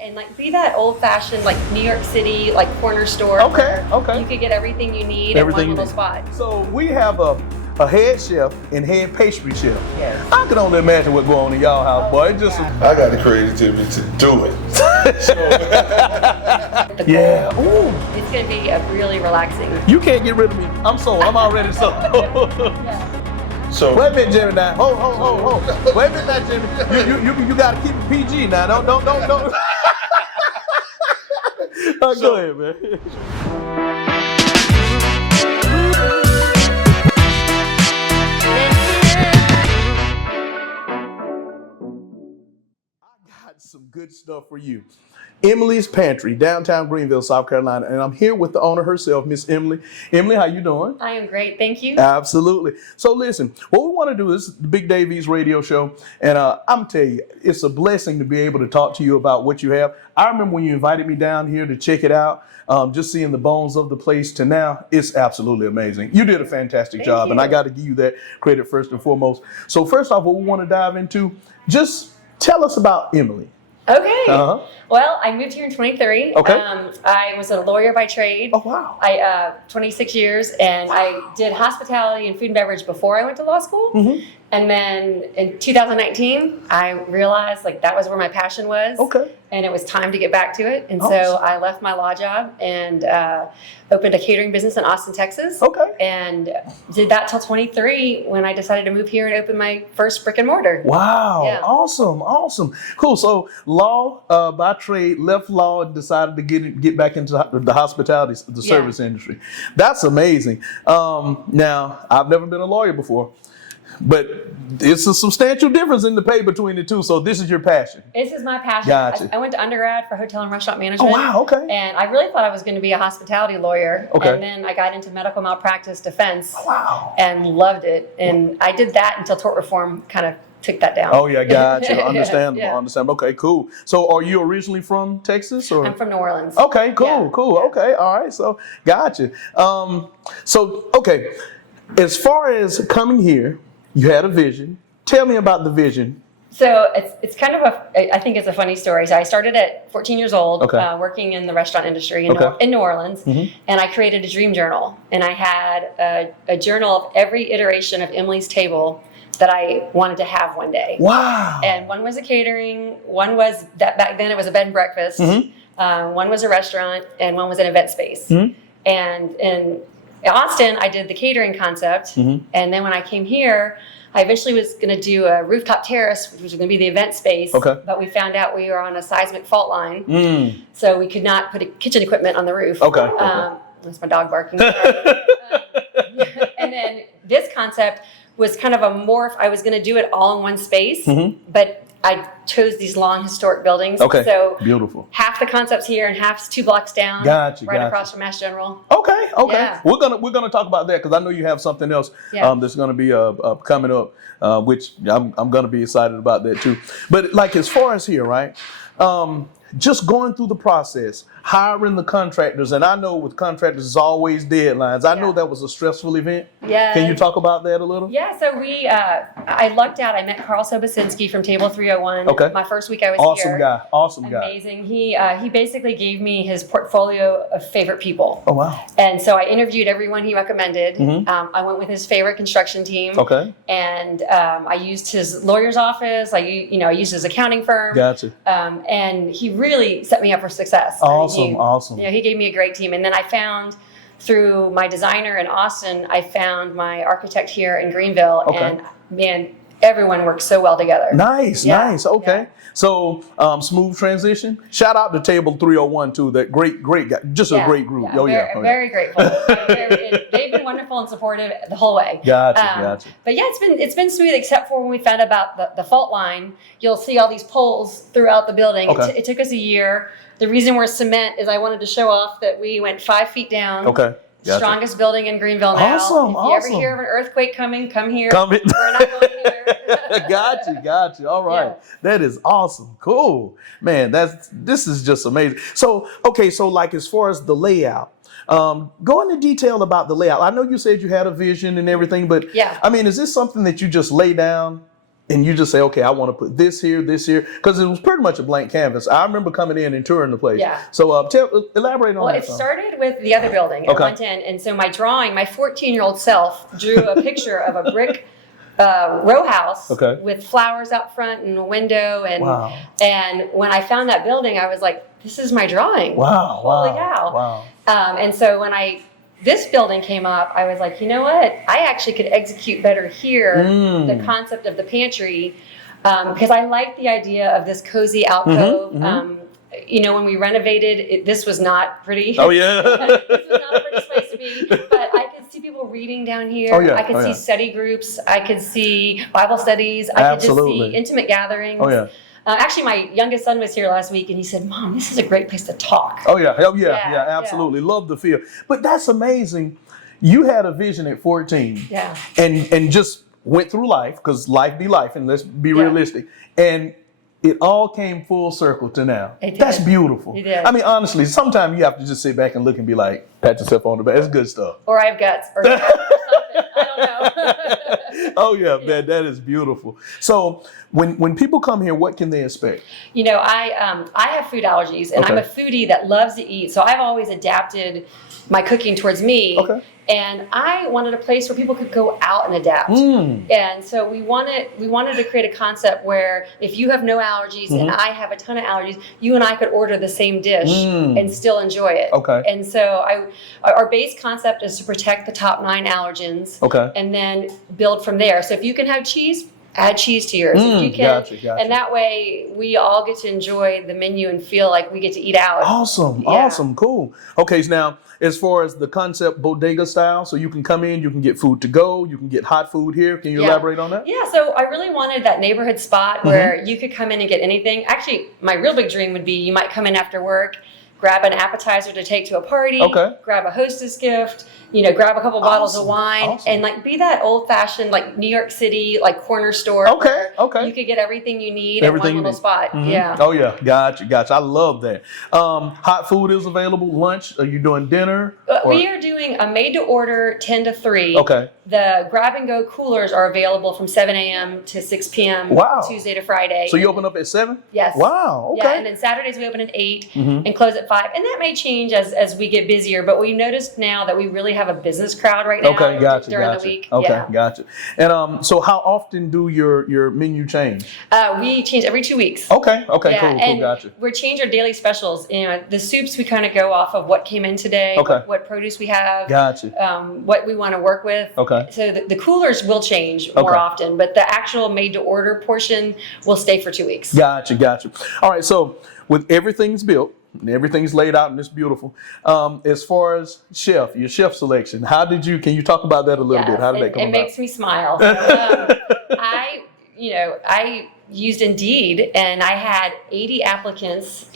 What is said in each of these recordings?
And like be that old-fashioned like New York City like corner store. Okay. You could get everything you need in one little spot. So we have a head chef and head pastry chef. Yes. I can only imagine what's going on in y'all house, boy. It's just I got the creativity to do it. yeah. Ooh. It's gonna be a really relaxing. You can't get rid of me. I'm sold. I'm already sold. So Wait a minute, Jimmy. Now, hold. Wait a minute, now, Jimmy. You got to keep it PG now. Don't. Go ahead, man. I got some good stuff for you. Emily's Pantry, downtown Greenville, South Carolina, and I'm here with the owner herself, Miss Emily. Emily, how you doing? I am great, thank you. Absolutely. So listen, what we want to do is the Big Davies radio show, and I'm telling you, it's a blessing to be able to talk to you about what you have. I remember when you invited me down here to check it out, just seeing the bones of the place to now, it's absolutely amazing. You did a fantastic job, and I got to give you that credit first and foremost. So first off, what we want to dive into, just tell us about Emily. Okay. Well, I moved here in 23. Okay. I was a lawyer by trade. Oh, wow. 26 years, and I did hospitality and food and beverage before I went to law school. Mm-hmm. And then in 2019, I realized like that was where my passion was. Okay. And it was time to get back to it. And Awesome. so I left my law job and opened a catering business in Austin, Texas. Okay. And did that till 23 when I decided to move here and open my first brick and mortar. Wow. Yeah. Awesome. Cool. So law by trade, left law and decided to get back into the hospitality, the service industry. That's amazing. Now, I've never been a lawyer before, but it's a substantial difference in the pay between the two. So this is your passion. This is my passion. Gotcha. I went to undergrad for hotel and restaurant management. Oh, wow. Okay. And I really thought I was going to be a hospitality lawyer. Okay. And then I got into medical malpractice defense. Wow. And loved it. And I did that until tort reform kind of took that down. Oh, yeah. Gotcha. Understandable. Yeah. Understandable. Okay, cool. So are you originally from Texas? Or? I'm from New Orleans. Okay, cool. Yeah. Okay. All right. So gotcha. Okay. As far as coming here, you had a vision. Tell me about the vision. So it's kind of I think it's a funny story. So I started at 14 years old, working in the restaurant industry in New Orleans, and I created a dream journal. And I had a journal of every iteration of Emily's Table that I wanted to have one day. Wow. And one was a catering, one was that back then it was a bed and breakfast, one was a restaurant, and one was an event space. And in Austin, I did the catering concept, and then when I came here, I eventually was going to do a rooftop terrace, which was going to be the event space. Okay. But we found out we were on a seismic fault line, so we could not put kitchen equipment on the roof. Okay. That's my dog barking. And then this concept was kind of a morph. I was going to do it all in one space, but I chose these long historic buildings. Okay. So beautiful. Half the concept's here and half's 2 blocks down. Gotcha. Across from Mass General. Okay. Yeah. We're gonna talk about that because I know you have something else that's gonna be coming up, which I'm gonna be excited about that too. But like as far as here, right? Just going through the process, hiring the contractors, and I know with contractors it's always deadlines. I know that was a stressful event. Yeah. Can you talk about that a little? Yeah, so I lucked out. I met Carl Sobosinski from Table 301. Okay. My first week I was here. Awesome guy. Amazing. He basically gave me his portfolio of favorite people. Oh, wow. And so I interviewed everyone he recommended. I went with his favorite construction team. Okay. And I used his lawyer's office. I used his accounting firm. Gotcha. And he really set me up for success. Awesome. He gave me a great team. And then I found, through my designer in Austin, I found my architect here in Greenville. Okay. And man, everyone works so well together. Nice. Okay. Yeah. So smooth transition. Shout out to Table 301 too. That great guy. Just a great group. Very grateful. They've been wonderful and supportive the whole way. Gotcha. But yeah, it's been smooth except for when we found out about the fault line. You'll see all these poles throughout the building. Okay. It took us a year. The reason we're cement is I wanted to show off that we went 5 feet down. Okay. Gotcha. Strongest building in Greenville now. Awesome. If you ever hear of an earthquake coming, come here. We're not going here. Gotcha. All right. Yeah. That is awesome. Cool. Man, this is just amazing. So like as far as the layout, go into detail about the layout. I know you said you had a vision and everything, but I mean, is this something that you just lay down and you just say, okay, I want to put this here, because it was pretty much a blank canvas. I remember coming in and touring the place. Yeah. So elaborate on that. Well, it started with the other building at 110, and so my 14-year-old self drew a picture of a brick row house with flowers out front and a window, and when I found that building, I was like, this is my drawing. Wow! Holy cow! And so when this building came up, I was like, you know what? I actually could execute better here the concept of the pantry, because I like the idea of this cozy alcove. You know, when we renovated, this was not pretty. Oh, yeah. This was not a pretty space to be, but I could see people reading down here. Oh, yeah. I could see study groups. I could see Bible studies. I could just see intimate gatherings. Oh, yeah. Actually, my youngest son was here last week, and he said, Mom, this is a great place to talk. Oh, yeah. Yeah, absolutely. Love the feel. But that's amazing. You had a vision at 14. Yeah. And just went through life, because life be life, and let's be realistic. And it all came full circle to now. It did. That's beautiful. It did. I mean, honestly, sometimes you have to just sit back and look and be like, pat yourself on the back. It's good stuff. Or I have guts or something. I don't know. Oh, yeah, man, that is beautiful. So when people come here, what can they expect? You know, I have food allergies, and I'm a foodie that loves to eat. So I've always adapted my cooking towards me. And I wanted a place where people could go out and adapt. And so we wanted to create a concept where if you have no allergies and I have a ton of allergies, you and I could order the same dish and still enjoy it. And so our base concept is to protect the top 9 allergens and then build from there. So if you can have cheese, add cheese to yours. If you can, gotcha. And that way we all get to enjoy the menu and feel like we get to eat out. Awesome, cool. Okay, so now as far as the concept bodega style, so you can come in, you can get food to go, you can get hot food here. Can you elaborate on that? Yeah, so I really wanted that neighborhood spot where you could come in and get anything. Actually, my real big dream would be you might come in after work, grab an appetizer to take to a party, grab a hostess gift, you know, grab a couple bottles of wine, and like be that old-fashioned like New York City like corner store. You could get everything you need in one little spot. Yeah. Oh yeah, gotcha. I love that. Hot food is available. Lunch? Are you doing dinner? We are doing a made-to-order 10 to 3. The grab-and-go coolers are available from 7 a.m. to 6 p.m. Tuesday to Friday. So you open up at 7? Yes. Wow. Yeah, and then Saturdays we open at 8 and close at 5. And that may change as we get busier, but we noticed now that we really have a business crowd right now during the week. Gotcha. And so how often do your menu change? We change every 2 weeks. Okay, cool, gotcha. We change our daily specials. You know, the soups we kind of go off of what came in today, what produce we have, what we want to work with. So the coolers will change more often, but the actual made-to-order portion will stay for 2 weeks. Gotcha. All right, so with everything's built, and everything's laid out and it's beautiful. As far as your chef selection, can you talk about that a little bit? How did that come about? It makes me smile. So, I used Indeed, and I had 80 applicants,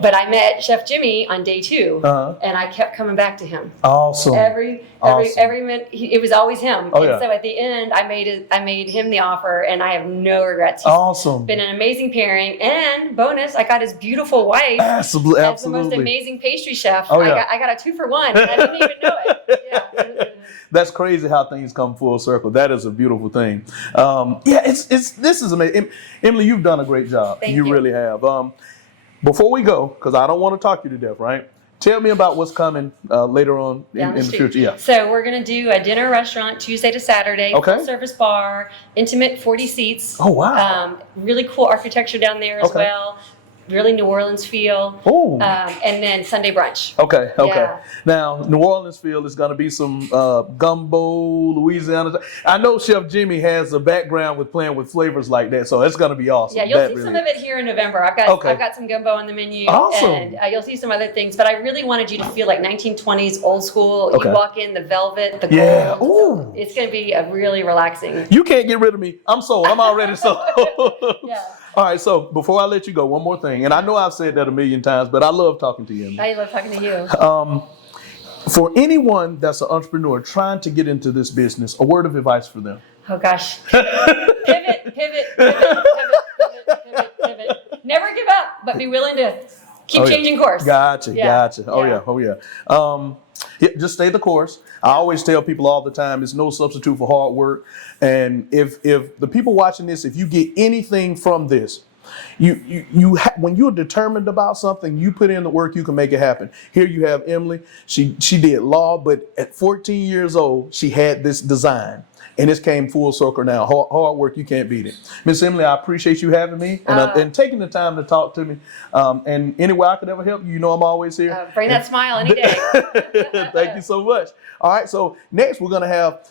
but I met Chef Jimmy on day 2, and I kept coming back to him. Awesome. Every minute, it was always him. So at the end, I made him the offer, and I have no regrets. He's been an amazing pairing, and bonus, I got his beautiful wife as the most amazing pastry chef. I got a 2-for-1, and I didn't even know it. That's crazy how things come full circle. That is a beautiful thing. This is amazing. Emily, you've done a great job. Thank you. Really have. Before we go, because I don't want to talk you to death, right? Tell me about what's coming later on in the future. Yeah. So we're going to do a dinner restaurant Tuesday to Saturday, full service bar, intimate 40 seats. Oh, wow. Really cool architecture down there as well. Really New Orleans feel. And then Sunday brunch. Okay. Yeah. Now, New Orleans feel is going to be some gumbo, Louisiana. I know Chef Jimmy has a background with playing with flavors like that, so it's going to be awesome. Yeah, you'll see some of it here in November. I've got some gumbo on the menu. Awesome. And you'll see some other things, but I really wanted you to feel like 1920s old school. You walk in, the velvet, the gold. It's going to be a really relaxing. You can't get rid of me. I'm sold. I'm already sold. All right, so before I let you go, one more thing. And I know I've said that a million times, but I love talking to you. I love talking to you. For anyone that's an entrepreneur trying to get into this business, a word of advice for them. Oh, gosh. Pivot. Never give up, but be willing to keep changing course. Gotcha. Oh, yeah. Yeah, just stay the course. I always tell people all the time, it's no substitute for hard work. And if the people watching this, if you get anything from this, when you're determined about something, you put in the work, you can make it happen. Here you have Emily. She did law, but at 14 years old, she had this design. And this came full circle now. Hard work, you can't beat it. Miss Emily, I appreciate you having me and taking the time to talk to me. And any way I could ever help you, you know I'm always here. Bring that smile any day. Thank you so much. All right, so next we're going to have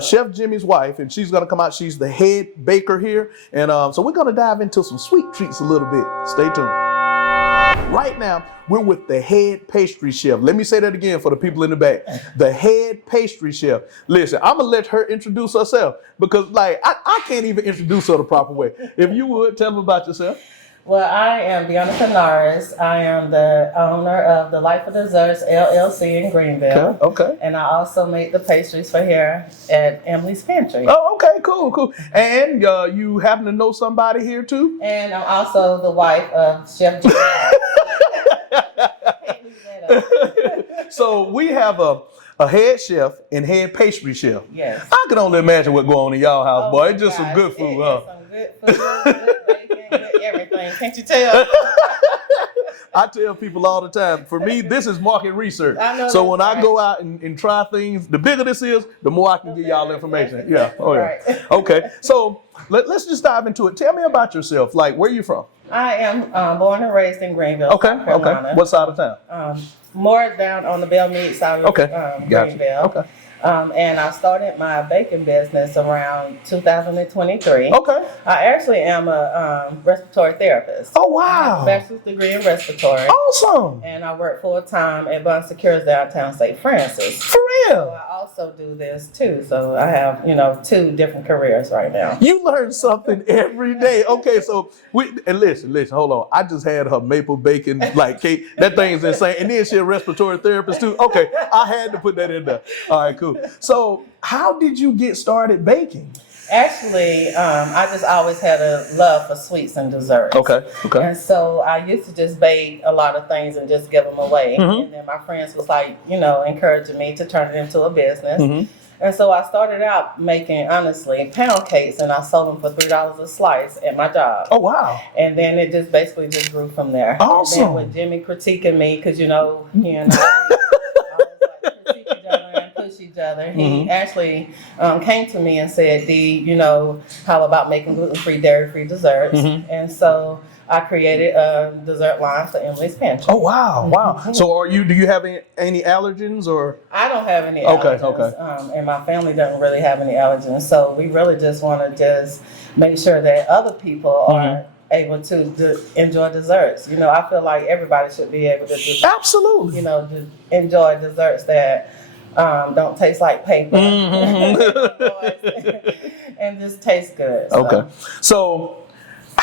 Chef Jimmy's wife, and she's going to come out. She's the head baker here. And so we're going to dive into some sweet treats a little bit. Stay tuned. Right now, we're with the head pastry chef. Let me say that again for the people in the back. The head pastry chef. Listen, I'm going to let her introduce herself because, I can't even introduce her the proper way. If you would, tell them about yourself. Well, I am Dee Norris. I am the owner of the Life of Desserts LLC in Greenville. Okay. And I also make the pastries for here at Emily's Pantry. Oh, okay, cool. And you happen to know somebody here too? And I'm also the wife of Chef Jimmy Norris. So we have a head chef and head pastry chef. Yes. I can only imagine what going on in y'all house, boy. my It's just some gosh, good food, it huh? is some good food, good bacon, good everything. Can't you tell? I tell people all the time, for me, this is market research. I know So that's when I right. go out and try things, the bigger this is, the more I can give y'all information. Yeah. Oh, yeah. Right. Okay. So let's just dive into it. Tell me about yourself. Like, where you from? I am born and raised in Greenville, South Carolina. Okay. What side of town? More down on the Belmead side of Okay. Gotcha. Greenville. Okay. And I started my baking business around 2023. Okay. I actually am a respiratory therapist. Oh, I have wow. a bachelor's degree in respiratory. Awesome. And I work full time at Bun Secures downtown St. Francis. For So real. I also do this too. So I have, 2 different careers right now. You learn something every day. Okay, so listen, hold on. I just had her maple bacon cake. That thing's insane. And then she's a respiratory therapist too. Okay, I had to put that in there. All right, cool. So how did you get started baking? Actually, I just always had a love for sweets and desserts. Okay. And so I used to just bake a lot of things and just give them away. Mhm. And then my friends was encouraging me to turn it into a business. Mhm. And so I started out making, honestly, pound cakes, and I sold them for $3 a slice at my job. Oh, wow. And then it just basically just grew from there. Awesome. And then with Jimmy critiquing me, because he and I always critique each other and push each other. He actually came to me and said, Dee, how about making gluten-free, dairy-free desserts? And so I created a dessert line for Emily's Pantry. Oh, wow. So do you have any allergens or? I don't have any Okay, allergens, and my family doesn't really have any allergens. So we really just want to just make sure that other people are able to enjoy desserts. I feel like everybody should be able to just, Absolutely. to enjoy desserts that don't taste like paper and just taste good. So. Okay. So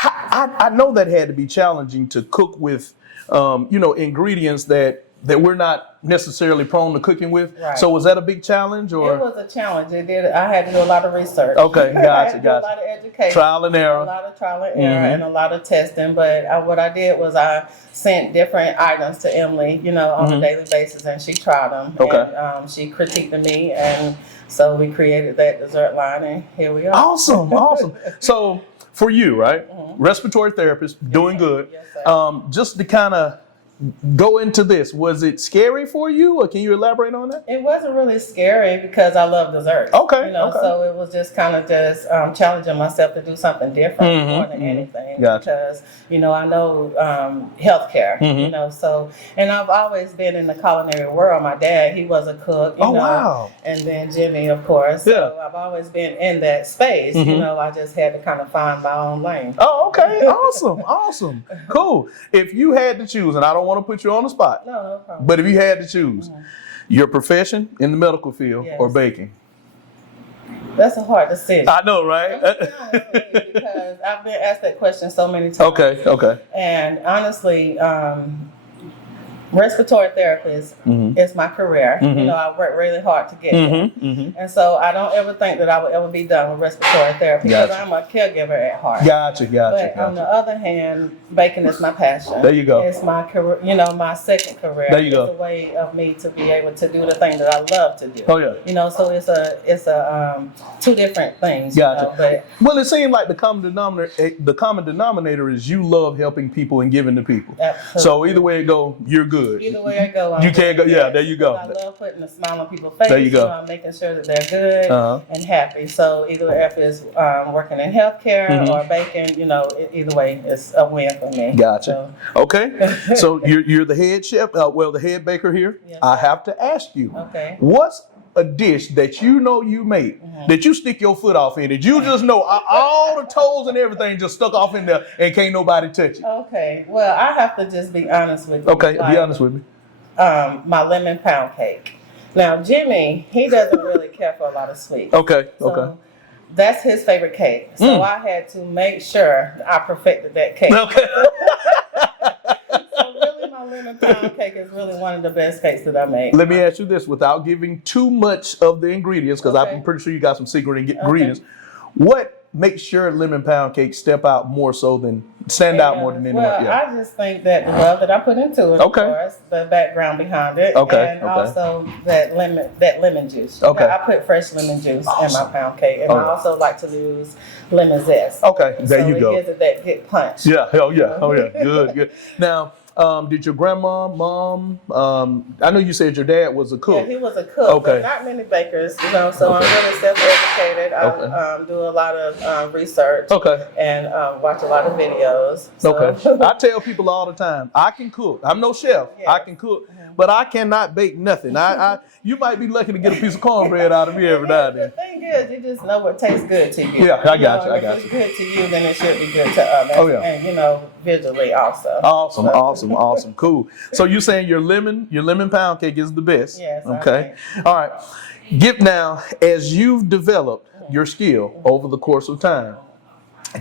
I know that had to be challenging to cook with, ingredients that we're not necessarily prone to cooking with. Right. So was that a big challenge or? It was a challenge. I had to do a lot of research. Okay, I had to do gotcha. a lot of education. Trial and error. A lot of trial and error and a lot of testing. But what I did was I sent different items to Emily, on a daily basis, and she tried them. Okay. And she critiqued me, and so we created that dessert line, and here we are. Awesome. So for you, right? Respiratory therapist, doing good. Yes, sir. Just to kind of go into this, was it scary for you, or can you elaborate on that? It wasn't really scary because I love desserts. Okay, okay. So it was just kind of just challenging myself to do something different more than anything. Gotcha. Because, I know healthcare, so, and I've always been in the culinary world. My dad, he was a cook, Oh, wow. and then Jimmy, of course. Yeah. So I've always been in that space, I just had to kind of find my own lane. Oh, okay. Awesome. Cool. If you had to choose, and I don't want to put you on the spot, No problem. but if you had to choose your profession in the medical field Yes. or baking? That's a hard decision. I know, right? I'm gonna be honest with you because I've been asked that question so many times. Okay. And honestly, respiratory therapist is my career. You know, I work really hard to get there. And so I don't ever think that I would ever be done with respiratory therapy because I'm a caregiver at heart. Gotcha. But on the other hand, baking is my passion. There you go. It's my career, you know, my second career. There you go. It's a way of me to be able to do the thing that I love to do. Oh yeah. You know, so it's a two different things. Gotcha. You know, but Well, it seems like the common denominator is you love helping people and giving to people. absolutely. So either way it go, you're good. Either way I go, You can't go. Yeah, there you go. I love putting a smile on people's face. There you go. know, I'm making sure that they're good Uh-huh. and happy. So either if it's working in healthcare or baking, you know, either way, it's a win for me. Gotcha. Okay. So you're the head chef, the head baker here. Yes. I have to ask you, Okay. what's a dish that you know you make that you stick your foot off in, that you just know all the toes and everything just stuck off in there and can't nobody touch it? Okay. Well, I have to just be honest with you. Okay, be honest with me. My lemon pound cake. Now, Jimmy, he doesn't really care for a lot of sweets. Okay, So okay. that's his favorite cake. So I had to make sure I perfected that cake. Okay. So really, my lemon pound cake is really one of the best cakes that I make. Let me ask you this without giving too much of the ingredients, because Okay. I'm pretty sure you got some secret ingredients. What makes your lemon pound cake stand out more than anyone? Well, Yeah. I just think that the love that I put into it, Okay. of course, the background behind it, Okay, and okay. also that lemon juice. Okay. I put fresh lemon juice in my pound cake, and Oh. I also like to use lemon zest. Okay, there so you go. It gives it that good punch. Yeah, hell yeah. Oh yeah, good, good. Now, did your grandma, mom, I know you said your dad was a cook. Yeah, he was a cook, Okay. but not many bakers, you know, so I'm really self-educated. Okay. I do a lot of research Okay. and watch a lot of videos. So. Okay. I tell people all the time, I can cook. I'm no chef. Yeah. I can cook, but I cannot bake nothing. You might be lucky to get a piece of cornbread out of me every now and The then. thing is, you just know what tastes good to you. Yeah, I got know, you, I if got it's you. good to you, then it should be good to others. Oh, yeah. And, you know, visually also. Awesome, cool. So you saying your lemon pound cake is the best? Yes, I Okay. All right. Now, as you've developed your skill over the course of time,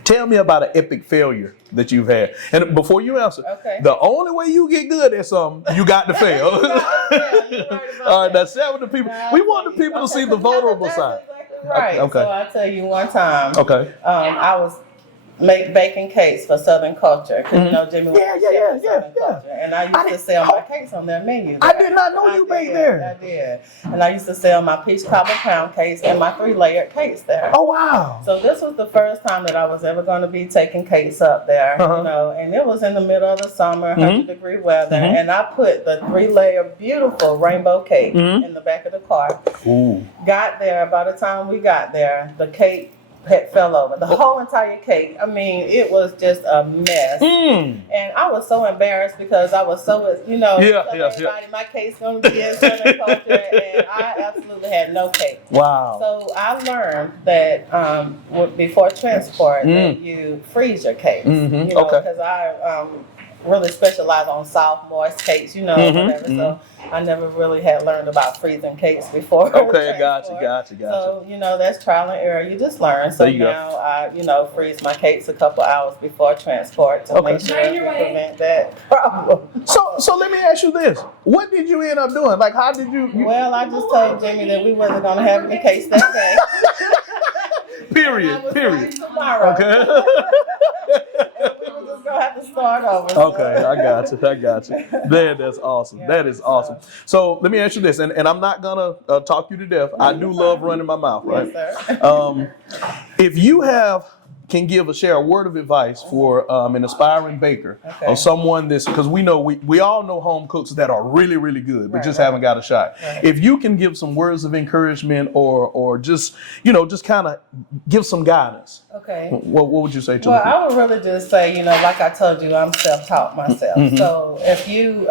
tell me about an epic failure that you've had. And before you answer, Okay. the only way you get good at something, you got to fail. Yeah, you're right about All right, that. now share with the people. We want the people to see the vulnerable That's side. Exactly right. Okay. So I'll tell you one time. Okay. I was baking cakes for Southern culture because you know Jimmy was Yeah, a chef yeah, for yeah, Southern yeah. culture, and I used to sell my cakes on their menu. I there. did not know you baked there. I did, and I used to sell my peach cobbler pound cakes and my 3-layered cakes there. Oh wow. So this was the first time that I was ever going to be taking cakes up there, Uh-huh. you know, and it was in the middle of the summer, 100-degree weather, and I put the 3-layer beautiful rainbow cake in the back of the car. Ooh. Got there, by the time we got there, the cake had fell over. The whole entire cake, I mean, it was just a mess. And I was so embarrassed because I was so, you know, Yeah, telling yeah, everybody my cake's going to be in Southern culture, and I absolutely had no cake. Wow. So I learned that before transport, that you freeze your cakes. You know, Okay. because I really specialize on soft, moist cakes, you know, whatever. So I never really had learned about freezing cakes before. Okay, gotcha. So, you know, that's trial and error. You just learn. So There you go. now I, you know, freeze my cakes a couple hours before transport to Okay. make sure to prevent that problem. So let me ask you this: what did you end up doing? Like, how did you Well, I just told Jimmy that we wasn't going to have any cakes that day. I period. was Period. like, tomorrow. Okay. And we were just going to have to start over. So. Okay, I got you. Man, that's awesome. That is awesome. So let me ask you this, and I'm not gonna talk you to death. I do love running my mouth, right? Yes, sir. If you can share a word of advice for an aspiring baker Okay. or someone because we all know home cooks that are really, really good, but just haven't got a shot. Right. If you can give some words of encouragement or just kind of give some guidance, Okay. what would you say to Well, the people? I would really just say, you know, like I told you, I'm self-taught myself. So if you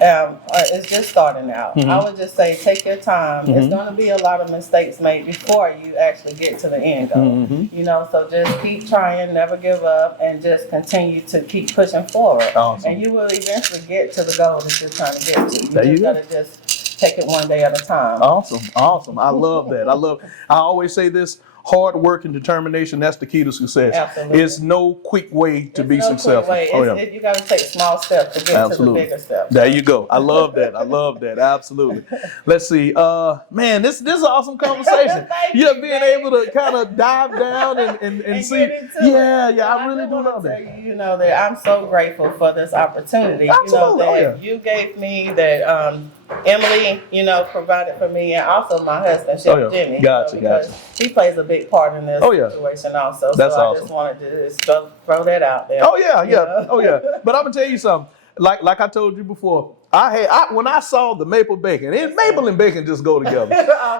it's just starting out, I would just say take your time. It's going to be a lot of mistakes made before you actually get to the end goal. You know, so just keep trying, never give up, and just continue to keep pushing forward. Awesome. And you will eventually get to the goal that you're trying to get to. There you just go. got to just take it one day at a time. Awesome. I love that. I always say this: hard work and determination. That's the key to success. Absolutely. It's no quick way to be There's no successful. quick way. You got to take small steps to get to the bigger steps. There you go. I love that. I love that. Absolutely. Let's see. Man, this is an awesome conversation. Being able to kind of dive down and see. I really do love that. You know that I'm so grateful for this opportunity. Absolutely. You know that you gave me, that Emily, provided for me, and also my husband, Chef Jimmy. Gotcha. He plays a big part in this situation also. That's so I awesome. just wanted to just throw that out there. Oh yeah. But I'm gonna tell you something. Like I told you before, when I saw the maple bacon, maple and bacon just go together.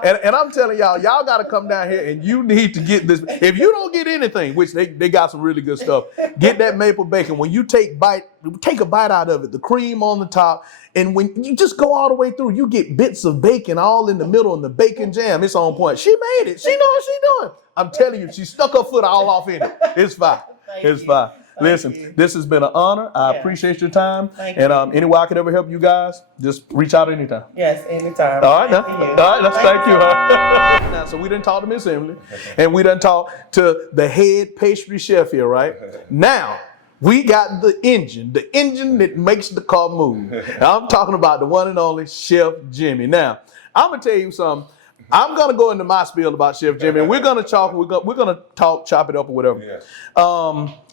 and I'm telling y'all got to come down here and you need to get this. If you don't get anything, which they got some really good stuff, get that maple bacon. When you take a bite out of it, the cream on the top, and when you just go all the way through, you get bits of bacon all in the middle and the bacon jam. It's on point. She made it. She know what she's doing. I'm telling you, she stuck her foot all off in it. It's fine. It's fine. Listen, this has been an honor. I appreciate your time. And any way I could ever help you guys, just reach out anytime. Yes, anytime. All right, let's thank you. Now, so we done talked to Miss Emily, and we done talked to the head pastry chef here, right? Now, we got the engine that makes the car move. Now, I'm talking about the one and only Chef Jimmy. Now, I'm gonna tell you something. I'm gonna go into my spiel about Chef Jimmy, and we're gonna chop it up or whatever. Yeah.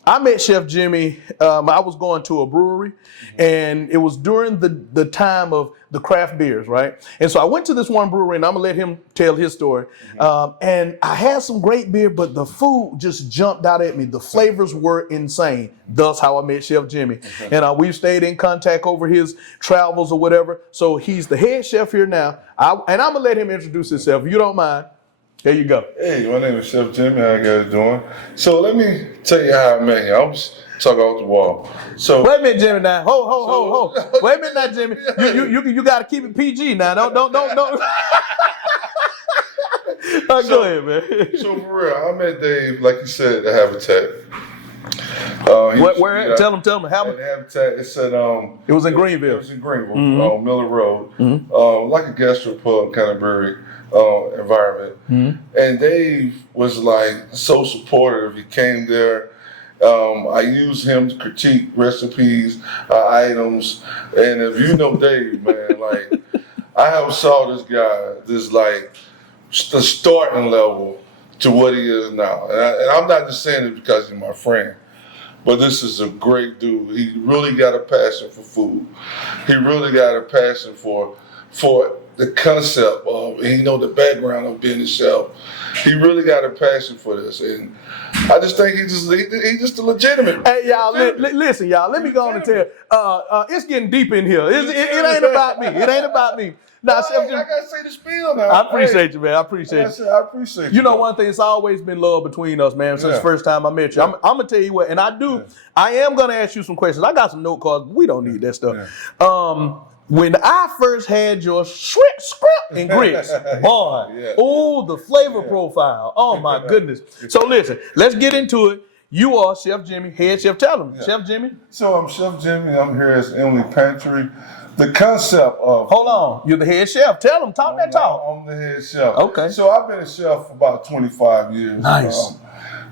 I met Chef Jimmy. I was going to a brewery, and it was during the time of the craft beers, right? And so I went to this one brewery, and I'm gonna let him tell his story. And I had some great beer, but the food just jumped out at me. The flavors were insane. Thus, how I met Chef Jimmy. And we've stayed in contact over his travels or whatever. So he's the head chef here now. And I'm gonna let him introduce himself, if you don't mind. There you go. Hey, my name is Chef Jimmy. How you guys doing? So let me tell you how I met him. I'm just talking off the wall. So wait a minute, Jimmy. Now, ho. Wait a minute, now, Jimmy. You got to keep it PG now. Don't. Go ahead, man. So for real, I met Dave, like you said, at the Habitat. Where? Tell him. At the Habitat, it said it was in Greenville. It was in Greenville, Miller Road, like a gastropub kind of brewery environment. And Dave was like so supportive. He came there. I used him to critique recipes, items, and if you know Dave, man, like I have saw this guy, the starting level to what he is now, and I'm not just saying it because he's my friend. But this is a great dude. He really got a passion for food. He really got a passion for the concept of, the background of being a chef. He really got a passion for this, and I just think he's just a legitimate. Hey, y'all, listen, y'all. Let me go on and tell. It's getting deep in here. It ain't about me. It ain't about me. Now, Chef Jimmy, I gotta say the spiel now. I appreciate you, man. I appreciate you. I appreciate you. You know one thing, it's always been love between us, man, since the first time I met you. I'm gonna tell you what, and I am gonna ask you some questions. I got some note cards, but we don't need that stuff. When I first had your script and grits, boy, the flavor profile. Oh my goodness. So listen, let's get into it. You are Chef Jimmy, head chef. Tell him, Chef Jimmy. So I'm Chef Jimmy. I'm here as Emily Pantry. The concept of... Hold on. You're the head chef. Tell them. Talk that talk. I'm the head chef. Okay. So I've been a chef for about 25 years. Nice.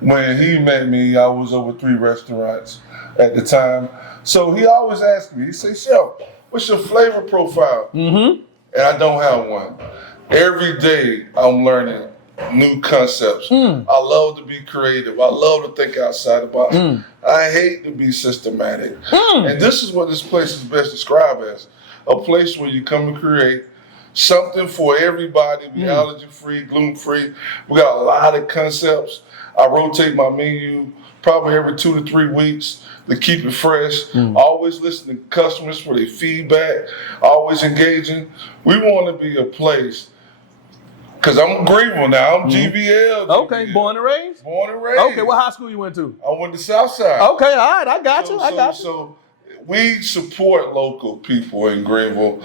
When he met me, I was over 3 restaurants at the time. So he always asked me, he said, Chef, what's your flavor profile? And I don't have one. Every day I'm learning new concepts. I love to be creative. I love to think outside the box. I hate to be systematic. And this is what this place is best described as. A place where you come and create something for everybody. We allergen-free, gluten-free. We got a lot of concepts. I rotate my menu probably every 2 to 3 weeks to keep it fresh. Always listen to customers for their feedback. Always engaging. We want to be a place, because I'm Greenville now. I'm GVL. Okay, born and raised? Born and raised. Okay, what high school you went to? I went to Southside. Okay, all right, I got you. So we support local people in Greenville.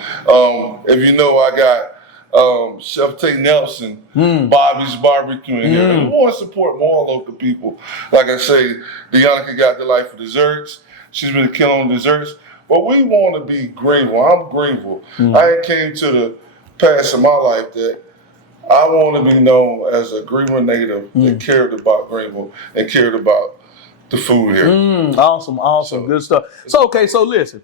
If you know, I got Chef Tay Nelson, Bobby's Barbecue in here. And we want to support more local people. Like I say, Deanna got the life of desserts. She's been killing on desserts. But we want to be Greenville. I'm Greenville. I came to the pass of my life that I want to be known as a Greenville native that cared about Greenville and cared about the food here. Awesome, good stuff. So okay, so listen,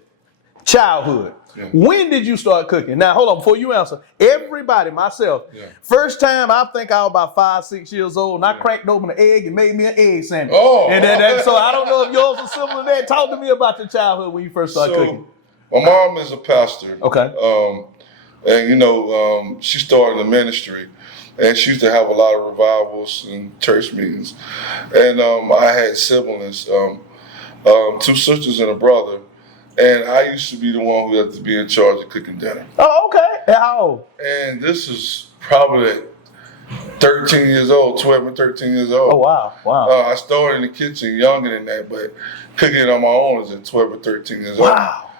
childhood. Yeah. When did you start cooking? Now, hold on, before you answer, everybody, myself, first time I think I was about 5, 6 years old, and I cracked open an egg and made me an egg sandwich. Oh. And so I don't know if yours is similar to that. Talk to me about your childhood when you first started cooking. My mom is a pastor. Okay. And she started a ministry, and she used to have a lot of revivals and church meetings. And I had siblings, 2 sisters and a brother. And I used to be the one who had to be in charge of cooking dinner. Oh, okay. How old? And this is probably at 13 years old, 12 and 13 years old. Oh, wow. I started in the kitchen younger than that, but cooking it on my own was at 12 or 13 years old. Wow.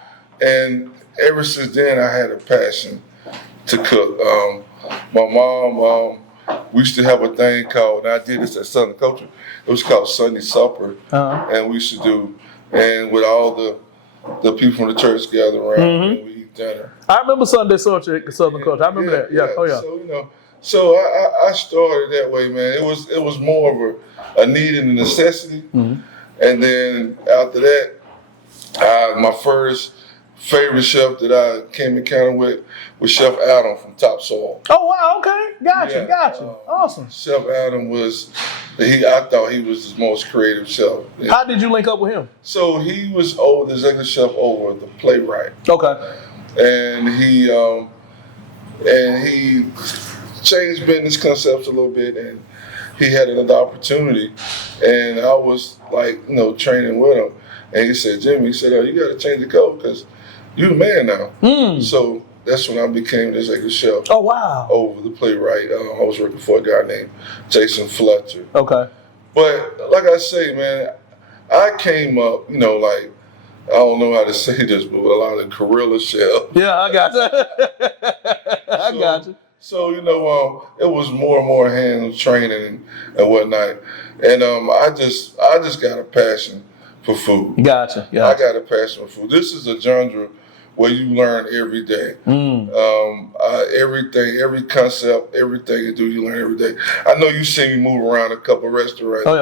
And ever since then, I had a passion to cook. My mom, we used to have a thing called, and I did this at Southern Culture, it was called Sunday Supper. And we used to do, and with all the people from the church gather around and we eat dinner. I remember Sunday Culture at Southern Culture. I remember that. Yeah. Oh, yeah. So, I started that way, man. It was more of a need and a necessity. And then after that, my first favorite chef that I came encounter with was Chef Adam from Top Soil. Oh, wow. Okay. Gotcha. Awesome. Chef Adam I thought he was the most creative chef. How did you link up with him? So he was the executive chef over the Playwright. Okay. And he changed business concepts a little bit, and he had another opportunity, and I was training with him, and he said, Jimmy, oh, you got to change the code because you're the man now. So that's when I became the executive chef. Oh, wow. Over the Playwright. I was working for a guy named Jason Fletcher. Okay. But like I say, man, I came up, I don't know how to say this, but with a lot of guerrilla chefs. Yeah, I got you. Got you. So, it was more and more hands training and whatnot. And I just got a passion for food. Gotcha. I got a passion for food. This is a genre where you learn every day. Every concept, everything you do, you learn every day. I know you see me move around a couple of restaurants. Oh,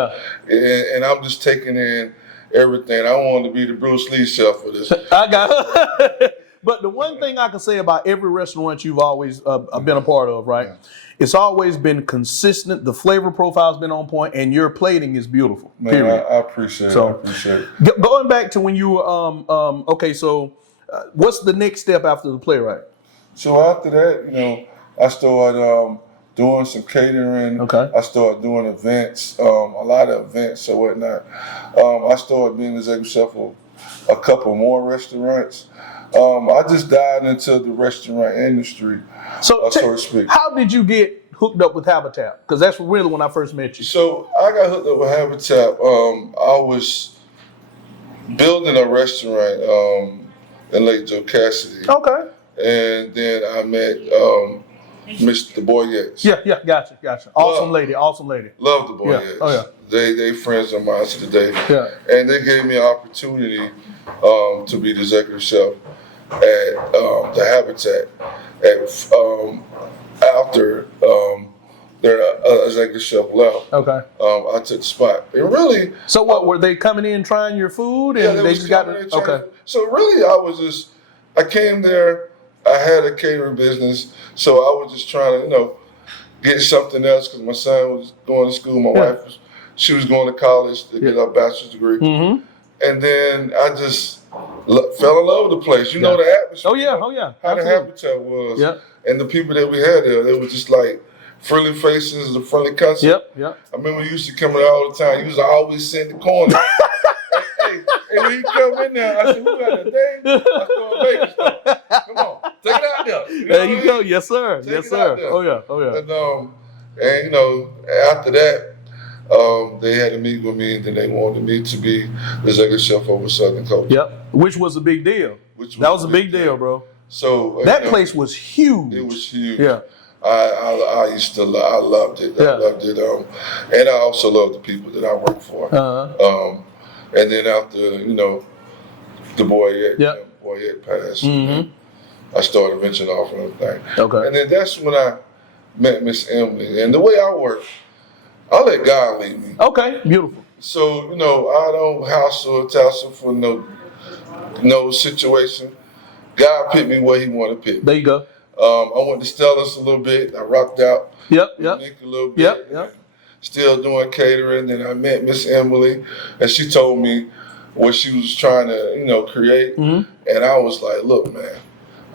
yeah. And I'm just taking in everything. I wanted to be the Bruce Lee chef for this. I got it. But the one thing I can say about every restaurant you've always been a part of, right? Yeah. It's always been consistent. The flavor profile's been on point, and your plating is beautiful. Man, period. I appreciate it. I appreciate it. Going back to when you were, what's the next step after the Playwright? So after that, I started doing some catering. Okay. I started doing events, a lot of events or whatnot. I started being executive chef of a couple more restaurants. I just dived into the restaurant industry, so to speak. How did you get hooked up with Habitat? Because that's really when I first met you. So I got hooked up with Habitat. I was building a restaurant in Lake Joe Cassidy. Okay. And then I met Mr. Boyettes. Yeah, gotcha. Awesome lady. Love the Boyettes. Yeah. Oh, yeah. They friends of mine today. Yeah. And they gave me an opportunity to be the executive chef at the Habitat after their executive chef left. Okay. I took the spot. And really. So what, were they coming in trying your food? And they just got it? Okay. So really I came there, I had a catering business, so I was just trying to, get something else because my son was going to school, my wife she was going to college to get her bachelor's degree. Mm-hmm. And then I just fell in love with the place. The atmosphere. Oh yeah. How the Habitat was. Yeah. And the people that we had there, they were just like friendly faces, the friendly concept. Yep. I remember you used to come in there all the time. You used to always sit in the corner. hey, when you come in there, I said, who got the thing? I started making stuff. Come on, take it out there. There you go. Yes, sir. Yes, sir. Oh yeah. And after that, they had a meet with me, and then they wanted me to be the executive chef over Southern Culture. Yep, which was a big deal. That was a big deal, bro. So that place was huge. It was huge. Yeah. I loved it. I loved it. And I also loved the people that I worked for. Uh-huh. And then after, the Boyette passed, I started venturing off and everything. Okay. And then that's when I met Miss Emily. And the way I work, I let God lead me. Okay, beautiful. So, I don't hassle or tussle for no situation. God picked me where he wanted to pick me. There you go. I went to Stellar's a little bit. I rocked out. Yep. Nick a little bit. Yep. Still doing catering. Then I met Miss Emily, and she told me what she was trying to, create. Mm-hmm. And I was like, look, man,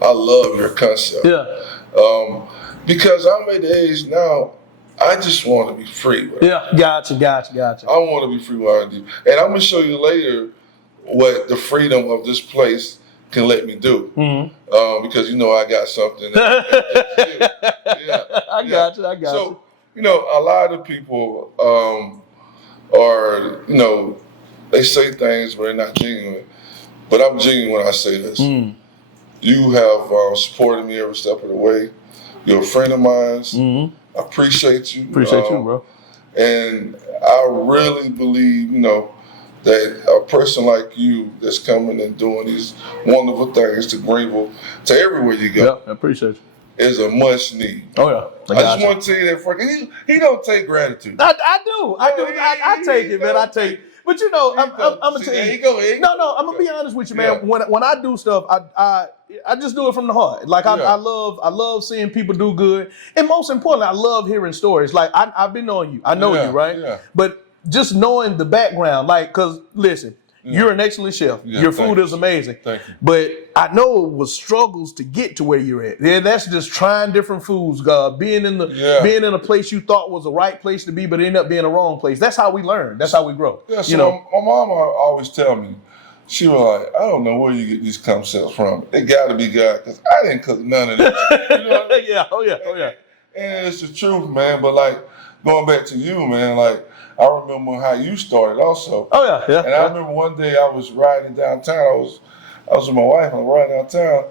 I love your concept. Yeah. Because I'm at the age now, I just want to be free with it. Yeah. Gotcha. I want to be free with what I do. And I'm going to show you later what the freedom of this place can let me do. Mm-hmm. Because I got something. I got you. So, a lot of people are, they say things but they're not genuine. But I'm genuine when I say this. Mm. You have supported me every step of the way. You're a friend of mine. Mm-hmm. I appreciate you. Appreciate you, bro. And I really believe, that a person like you that's coming and doing these wonderful things to Greenville, to everywhere you go, Yeah, I appreciate you. is a must need. Oh yeah, I just want to tell you that for he don't take gratitude. I do. I take it, man. I take it. But I'm gonna tell you. No, I'm gonna be honest with you, man. Yeah. When I do stuff, I just do it from the heart. Like I love seeing people do good, and most importantly, I love hearing stories. Like I've been knowing you, I know you, right? Yeah. But just knowing the background, like, cause listen, you're an excellent chef. Yeah, your food is amazing. Thank you. But I know it was struggles to get to where you're at. Yeah, that's just trying different foods, being in a place you thought was the right place to be, but ended up being a wrong place. That's how we learn. That's how we grow. Yeah, so my mom always tell me, she was like, I don't know where you get these concepts from. It got to be God, because I didn't cook none of this. Yeah, oh yeah. And it's the truth, man. But like going back to you, man, like I remember how you started also. Oh yeah. And I remember one day I was riding downtown. I was with my wife. I was riding downtown,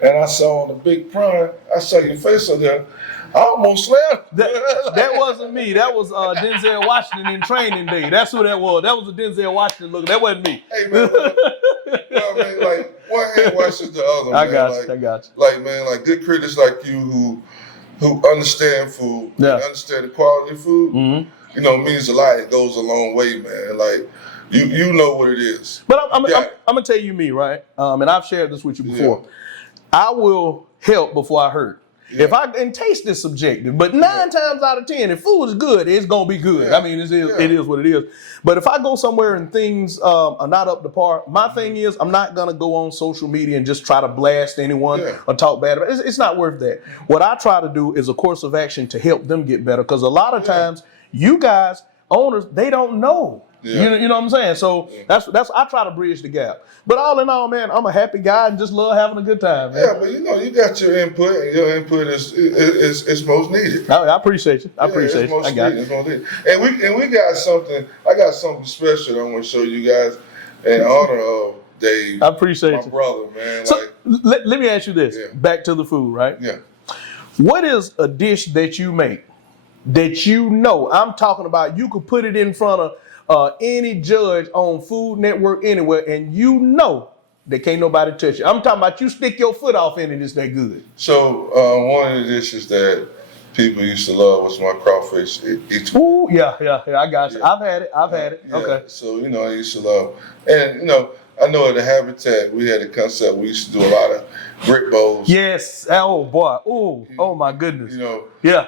and I saw on the big prime. I saw your face on there. I almost slammed. That wasn't me. That was Denzel Washington in Training Day. That's who that was. That was a Denzel Washington look. That wasn't me. Hey man, like one hand washes the other. I got you. Like man, like good critics like you who understand food, and understand the quality of food. Mm-hmm. Means a lot. It goes a long way, man. Like, you know what it is. But I'm gonna tell you me, right? And I've shared this with you before. Yeah. I will help before I hurt. Yeah. And taste is subjective, but 9 times out of 10, if food is good, it's gonna be good. Yeah. I mean, it is what it is. But if I go somewhere and things are not up to par, my thing is I'm not gonna go on social media and just try to blast anyone or talk bad about it. It's not worth that. What I try to do is a course of action to help them get better, because a lot of times you guys, owners, they don't know. Yeah. You know what I'm saying? So that's I try to bridge the gap. But all in all, man, I'm a happy guy and just love having a good time, man. Yeah, but you got your input, and your input is most needed. I appreciate you. I appreciate you. I got it. And we got something. I got something special I want to show you guys in honor of Dave. I appreciate my brother, man. So let me ask you this. Yeah. Back to the food, right? Yeah. What is a dish that you make that I'm talking about, you could put it in front of any judge on Food Network anywhere, and that can't nobody touch it? I'm talking about you stick your foot off in it, it's that good. So one of the dishes that people used to love was my crawfish. Ooh, yeah, I got you. Yeah. I've had it. Yeah. Okay. So, I used to love, and I know at the Habitat, we had a concept, we used to do a lot of brick bowls. Yes. Oh, boy. Ooh. Oh, my goodness. Yeah.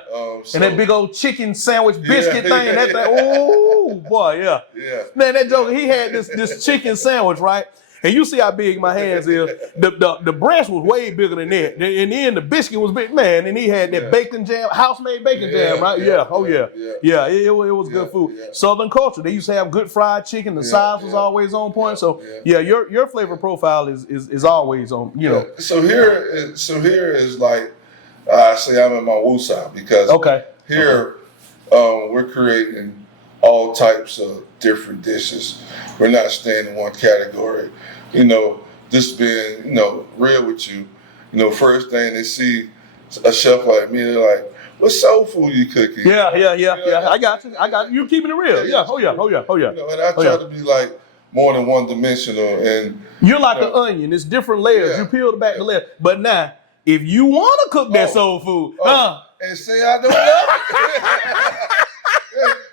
And that big old chicken sandwich biscuit thing. That's like, oh, boy, yeah. Yeah. Man, that joker, he had this chicken sandwich, right? And you see how big my hands is. The breast was way bigger than that. And then the biscuit was big, man. And he had that bacon jam, house-made bacon jam, right? Yeah. Oh, yeah. Yeah, it was good food. Yeah. Southern culture, they used to have good fried chicken. The size was always on point. So, your flavor profile is always on, So here is like, I say I'm in my woosah, because here we're creating all types of different dishes. We're not staying in one category. Just being, real with you. First thing they see a chef like me, they're like, what soul food you cooking? Yeah. I got you. You keeping it real. Yeah. Oh, yeah. And I try to be like more than one dimensional. And you're like an onion. It's different layers. You peel back the layer. But now, if you want to cook that soul food, and say I don't know.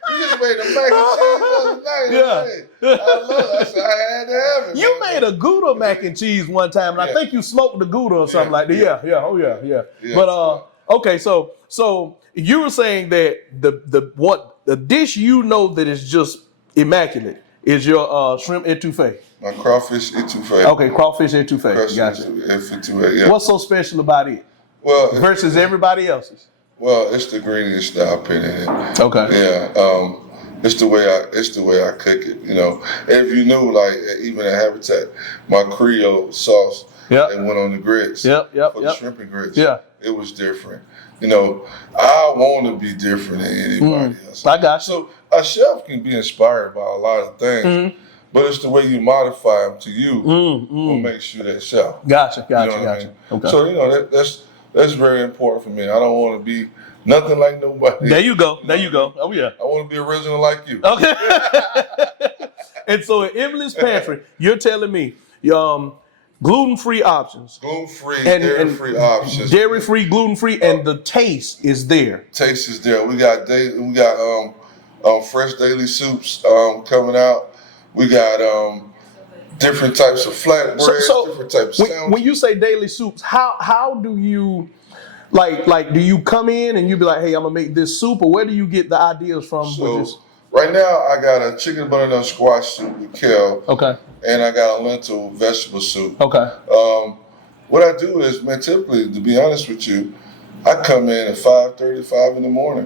You just made a mac and cheese the other night. Yeah. Hey, I love it. I said I had to have it. You man. made a Gouda mac and cheese one time, and I Yeah. think you smoked the Gouda or something like that. Yeah. Oh yeah. Yeah. But okay, so you were saying that the dish you know that is just immaculate is your shrimp etouffee. My crawfish etouffee. Okay, crawfish etouffee. Gotcha. Etouffee, yeah. What's so special about it Well, versus everybody else's? well, it's the ingredients that I put in it. Okay. Yeah. It's the way I cook it. You know, and if you knew, like even at Habitat, my Creole sauce Yep. that went on the grits. Yep. For the shrimp and grits. Yeah. It was different. You know, I want to be different than anybody else. I got you. So a chef can be inspired by a lot of things, but it's the way you modify them to you what makes you that chef. Gotcha. You know what I mean? Okay. So you know that's very important for me. I don't want to be nothing like nobody. There you go. Oh yeah. I want to be original like you. Okay. And so at Emily's Pantry, you're telling me gluten-free options. Gluten-free, And dairy-free options. Dairy-free, gluten-free, and the taste is there. Taste is there. We got fresh daily soups coming out. We got different types of flatbreads, different types of sandwiches. When you say daily soups, how do you like do you come in and you be like, hey, I'm gonna make this soup, or where do you get the ideas from? So right now I got a chicken butternut squash soup with kale. Okay. And I got a lentil vegetable soup. Okay. What I do is, man, typically, to be honest with you, I come in at 5:35 in the morning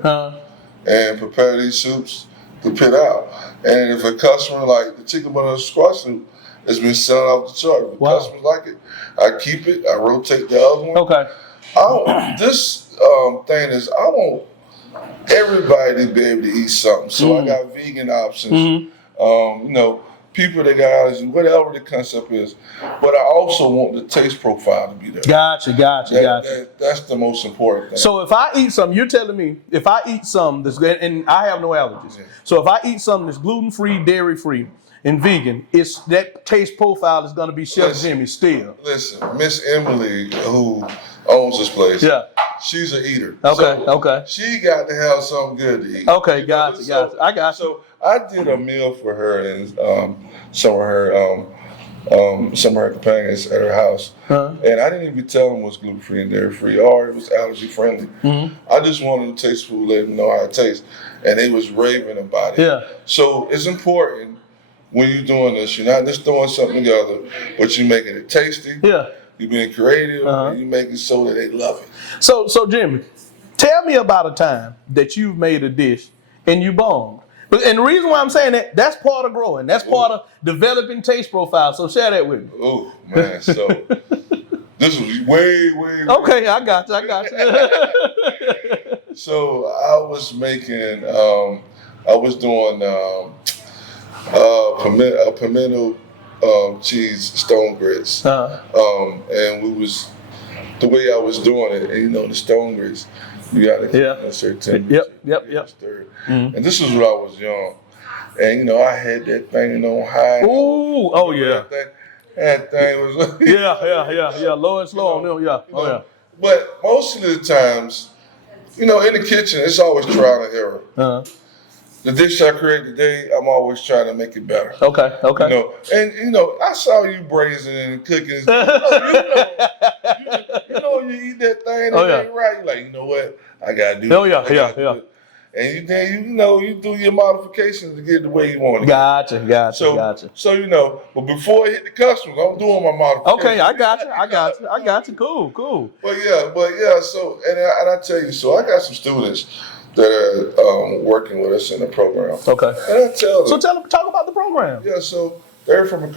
and prepare these soups to put out. And if a customer like the chicken butternut squash soup has been selling off the chart, if customers like it, I keep it. I rotate the other one. Okay. This thing is, I want everybody to be able to eat something. So I got vegan options. You know, people that got allergies, whatever the concept is. But I also want the taste profile to be there. Gotcha. That's the most important thing. So if I eat something, you're telling me if I eat something that's and I have no allergies. Yeah. So if I eat something that's gluten-free, dairy-free, and vegan, it's that taste profile is going to be Chef Jimmy still. Listen, Miss Emily, who owns this place, she's an eater. Okay. She got to have something good to eat. Okay, gotcha. I got you. So I did a meal for her and some of her companions at her house, and I didn't even tell them it was gluten free and dairy free, or it was allergy friendly. I just wanted them to taste food, let them know how it tastes, and they was raving about it. Yeah. So it's important when you're doing this, you're not just throwing something together, but you're making it tasty. Yeah. You're being creative. And you make it so that they love it. So Jimmy, tell me about a time that you've made a dish and you bombed. And the reason why I'm saying that's part of growing. That's part of developing taste profile. So share that with me. Oh man, so this was way. Okay, I got you. So I was making, I was doing pimento cheese stone grits, and we was the way I was doing it. And, you know, the stone grits, you got to keep a certain temperature. Yep. And this was when I was young, and you know I had that thing on high. Ooh, oh yeah. That thing was. Yeah. Low and slow on them. Yeah. You know, but most of the times, you know, in the kitchen, it's always trial and error. The dish I create today, I'm always trying to make it better. Okay. You know, and you know, I saw you braising and cooking. You know, when you eat that thing and it ain't right, you're like, you know what? I gotta do. Yeah. And you do your modifications to get it the way you want it. Gotcha. So you know, but before I hit the customers, I'm doing my modifications. Okay, I got you. Cool. But yeah. So and I tell you, so I got some students that are working with us in the program. Okay. And I tell them. So talk about the program. Yeah. So they're from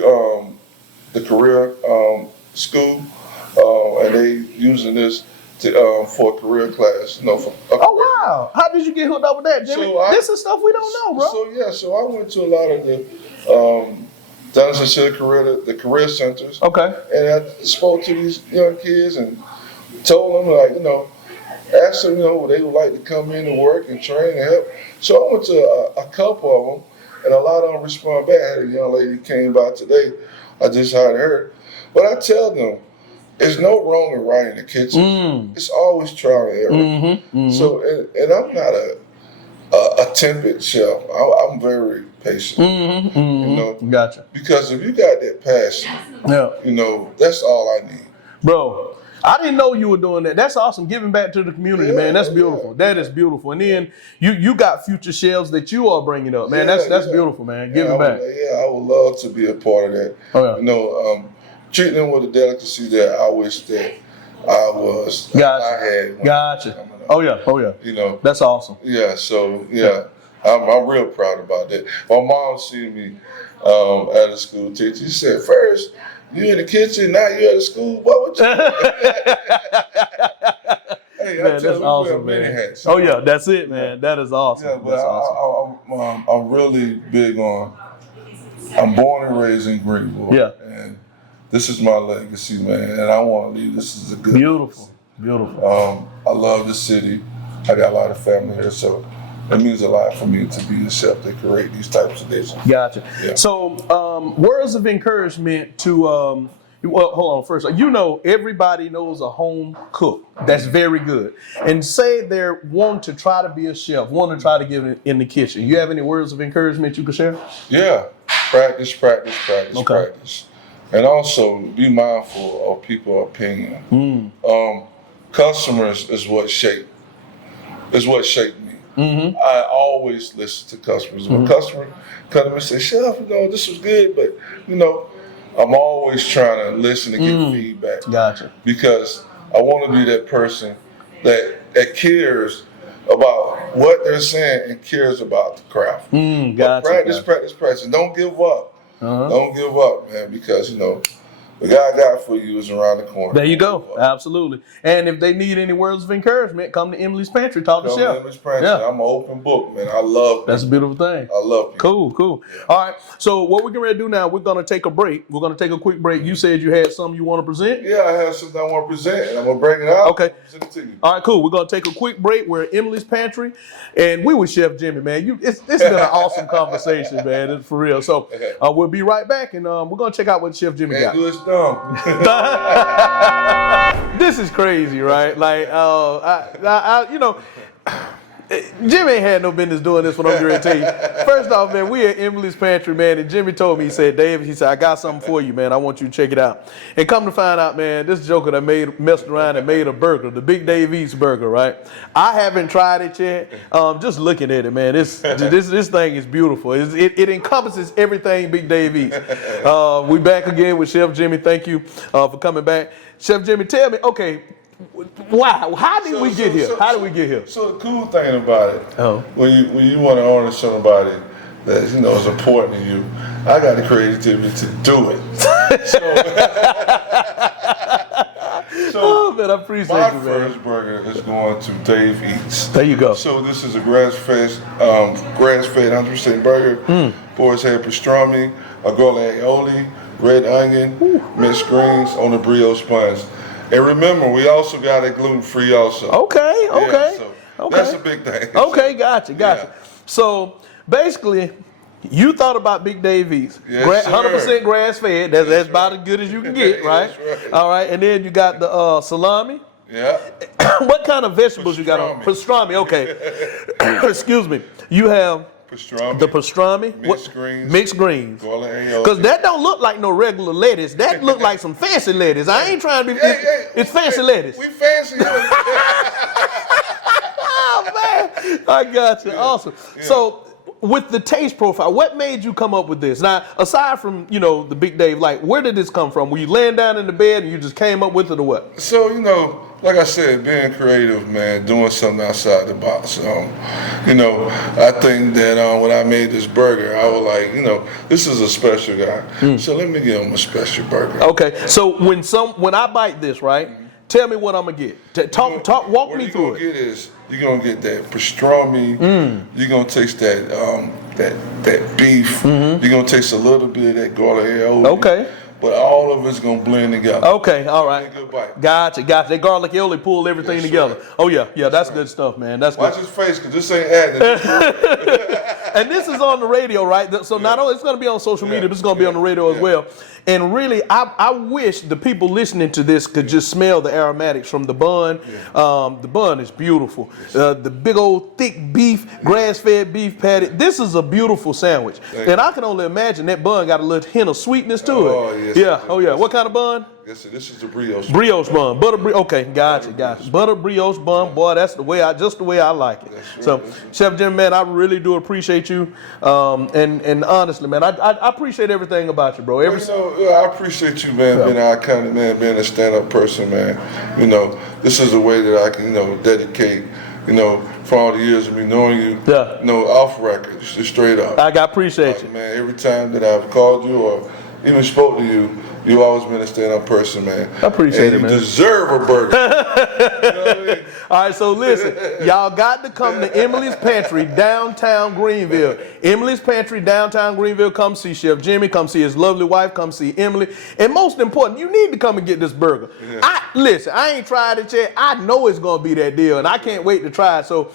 the career school, and they using this for a career class. You know, Wow! How did you get hooked up with that, Jimmy? This is stuff we don't know, bro. So I went to a lot of the Donaldson City the career centers. Okay. And I spoke to these young kids and told them, like, you know, asked them, you know, would they would like to come in and work and train and help. So I went to a couple of them, and a lot of them responded back. I had a young lady came by today. I just hired her. But I tell them, there's no wrong and right in the kitchen. It's always trial and error. So, and I'm not a tempered chef. I'm very patient. You know, Gotcha. because if you got that passion, you know, that's all I need. Bro, I didn't know you were doing that. That's awesome. Giving back to the community, man. That's beautiful. That is beautiful. And then you got future chefs that you are bringing up, man. That's beautiful, man. Giving back. I would love to be a part of that. Oh, yeah. You know, treating them with the delicacy that I wish that I was. Gotcha. I had. Gotcha. Oh yeah. You know. That's awesome. Yeah. So yeah, I'm real proud about that. My mom seen me at a school teacher. She said, "First, you in the kitchen, now you at the school. What would you?" Hey, Man, that's awesome, man. Hats, oh yeah, that's it, man. That is awesome. Yeah, but that's awesome. I'm really big on. I'm born and raised in Greenville. Yeah. And this is my legacy, man. And I want to leave this as a good. Beautiful. Beautiful. I love the city. I got a lot of family here, so it means a lot for me to be a chef that create these types of dishes. Gotcha. Yeah. So, words of encouragement to. Well, hold on first. You know, everybody knows a home cook that's very good. And say they're wanting to try to be a chef, want to try to get in the kitchen. You have any words of encouragement you can share? Yeah. Practice. And also be mindful of people's opinion. Customers is what shaped me. I always listen to customers. When customers come to me and say, "Chef, you know, this was good," but you know, I'm always trying to listen and get feedback. Gotcha. Because I want to be that person that cares about what they're saying and cares about the craft. Gotcha. Practice, and don't give up. Don't give up, man, because you know the guy I got for you is around the corner. There you go. Absolutely. And if they need any words of encouragement, come to Emily's Pantry. Talk to Chef. Emily's Pantry. Yeah. I'm an open book, man. I love That's a beautiful thing. I love people. Cool. Yeah. All right. So what we're going to do now, we're going to take a break. We're going to take a quick break. You said you had something you want to present? Yeah, I have something I want to present, and I'm going to bring it out. Okay. Present it to you. All right, cool. We're going to take a quick break. We're at Emily's Pantry, and we with Chef Jimmy, man. It's been an awesome conversation, man. It's for real. So we'll be right back, and we're going to check out what Chef Jimmy got. Good stuff. This is crazy, right? Like, you know, Jimmy ain't had no business doing this when I'm going to tell you. First off, man, we at Emily's Pantry, man, and Jimmy told me, he said, "David," he said, "I got something for you, man. I want you to check it out." And come to find out, man, this joker that messed around and made a burger, the Big Dave Eats burger, right? I haven't tried it yet. Just looking at it, man, this thing is beautiful. It encompasses everything Big Dave Eats. We back again with Chef Jimmy. Thank you for coming back. Chef Jimmy, tell me, okay, wow, how did we get here? How did we get here? So the cool thing about it, when you want to honor somebody that you know is important to you, I got the creativity to do it. Oh man, I appreciate you, man. My first burger is going to Dave Eats. There you go. So this is a grass-fed 100% burger. Boar's head pastrami, a garlic aioli, red onion, minced greens on the brioche buns. And remember, we also got it gluten-free also. Okay. Yeah, so that's a big thing. Okay, gotcha. Yeah. So basically, you thought about Big Dave Eats. Yes, 100% grass-fed. That's about as good as you can get, right? That's right. All right, and then you got the salami. Yeah. What kind of vegetables you got on? Pastrami, okay. Excuse me. You have Pastrami. the pastrami. Mixed greens. Garlic aioli. Because that don't look like no regular lettuce. That look like some fancy lettuce. I ain't trying to be. It's fancy lettuce. We fancy. Oh man, I got you. Awesome. Yeah. So, with the taste profile, what made you come up with this? Now, aside from the Big Dave, like where did this come from? Were you laying down in the bed and you just came up with it, or what? So like I said, being creative, man, doing something outside the box. I think that when I made this burger, I was like, this is a special guy. So let me give him a special burger. Okay. So when I bite this, right? Tell me what I'm gonna get. Walk me through it. You're gonna get that pastrami. You're gonna taste that beef. You're gonna taste a little bit of that garlic aioli. Okay. But all of it's gonna blend together. Okay, all right. Good bite. Gotcha. That garlic aioli pulled everything together. Right. Oh yeah, that's good stuff, man. That's Watch good. his face, cause this ain't adding. And this is on the radio, right? So not only it's going to be on social media, but it's going to be on the radio as well. And really, I wish the people listening to this could just smell the aromatics from the bun. The bun is beautiful. The big old thick beef, grass-fed beef patty. This is a beautiful sandwich. And I can only imagine that bun got a little hint of sweetness to it. Oh, yes. Yeah. Oh, yeah. What kind of bun? Yes, sir. This is the brioche. Brioche bun, okay, gotcha. Butter brioche bun, boy, that's the way I like it. That's right, So, Chef Jim, man, I really do appreciate you, and honestly, man, I appreciate everything about you, bro. I appreciate you, man, being an iconic man, being a stand-up person, man. This is a way that I can, dedicate, for all the years of me knowing you, off record, just straight up. I appreciate you, man. Every time that I've called you or even spoke to you, you always been a stand-up person, man. I appreciate it, man. You deserve a burger. You know what I mean? All right, so listen, y'all got to come to Emily's Pantry, downtown Greenville. Emily's Pantry, downtown Greenville. Come see Chef Jimmy. Come see his lovely wife. Come see Emily. And most important, you need to come and get this burger. Yeah. Listen, I ain't tried it yet. I know it's going to be that deal, and I can't wait to try it. So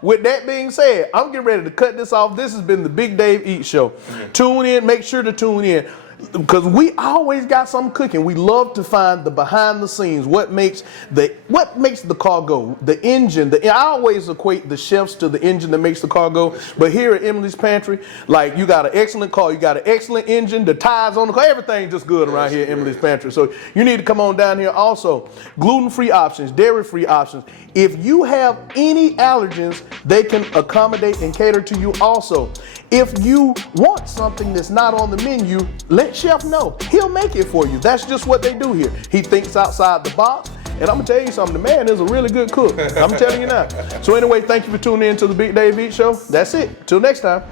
with that being said, I'm getting ready to cut this off. This has been the Big Dave Eats Show. Tune in. Make sure to tune in. Because we always got something cooking. We love to find the behind the scenes, what makes the car go, the engine. I always equate the chefs to the engine that makes the car go. But here at Emily's Pantry, like, you got an excellent car, you got an excellent engine, the tires on the car, everything just good around here at Emily's Pantry. So you need to come on down here. Also, gluten-free options, dairy-free options. If you have any allergens, they can accommodate and cater to you also. If you want something that's not on the menu, let Chef know. He'll make it for you. That's just what they do here. He thinks outside the box. And I'm going to tell you something, the man is a really good cook. I'm telling you now. So anyway, thank you for tuning in to the Big Dave Eats Show. That's it. Till next time.